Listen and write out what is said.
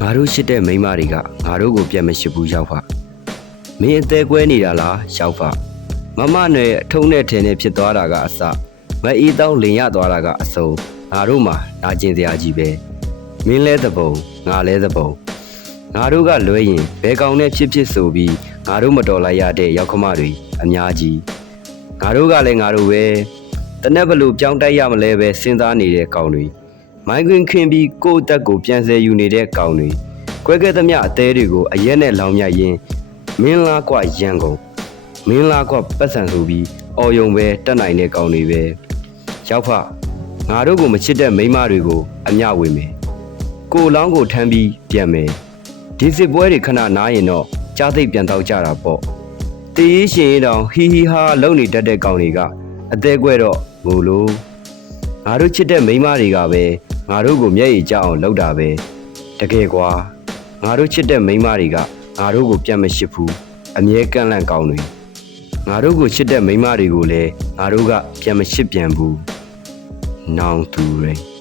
ငါတို့ရှစ်တဲ့မိန်းမတွေကငါတို့ကိုပြန်မရှစ်ဘူးရောက်ဖမင်းအသေးကွဲနေတာလားရောက်ဖမမနဲ့အထုံးနဲ့ထင်းနဲ့ဖြစ်သွားတာကအစမအေးတောင်းလင်ရသွားတာကအစုံငါတို့မှနာကျင်စရာကြီးပဲမင်းလဲသဘုံငါလဲသဘုံငါတို့ကလွဲရင်ဘဲကောင်နဲ့ဖြစ်ဖြစ်ဆိုပြီးငါတို့မတော်လိုက်ရတဲ့ရောက်ခမတွေအများကြီးငါတို့ကလည်းငါတို့ပဲတနက်ဘလို့ပြောင်းတိုက်ရမလဲပဲစဉ်းစားနေတဲ့ကောင်တွေ မိုင်းခွင်ခင်းပြီးကိုယ့်အသက်ကိုပြန်ဆယ်ယူနေတဲ့ကောင်တွေကွဲခဲ့သမျှအသေးတွေကိုအရက်နဲ့လောင်မြတ်ရင်းမင်းလားကွရန်ကုန်မင်းလားကွပတ်စံဆိုပြီးအော်ယုံပဲတက်နိုင်တဲ့ကောင်တွေပဲရောက်ဖငါတို့ကိုမချစ်တဲ့မိန်းမတွေကိုအမျှဝေမယ်ကိုယ်လောင်းကိုထမ်းပြီးပြန်မယ်ဒီစစ်ပွဲတွေခဏနားရင်တော့ကြားသိပ်ပြန်တော့ကြတာပေါ့တည်ရေးရှင်ရင်တောင်ဟီဟီဟာလုံနေတတ်တဲ့ကောင်တွေကအသေးကွဲတော့ငိုလို့ငါတို့ချစ်တဲ့မိန်းမတွေကပဲ ငါတို့ကိုမျက်ရည်ကျအောင်လုပ်တာပဲတကယ်ကွာငါတို့ချစ်တဲ့မိန်းမတွေကငါတို့ကိုပြန်မရှစ်ဘူးအမြဲကန့်လန့်ကောင်းတွေငါတို့ကိုချစ်တဲ့မိန်းမတွေကိုလည်းငါတို့ကပြန်မရှစ်ပြန်ဘူးနောင်သူရိန်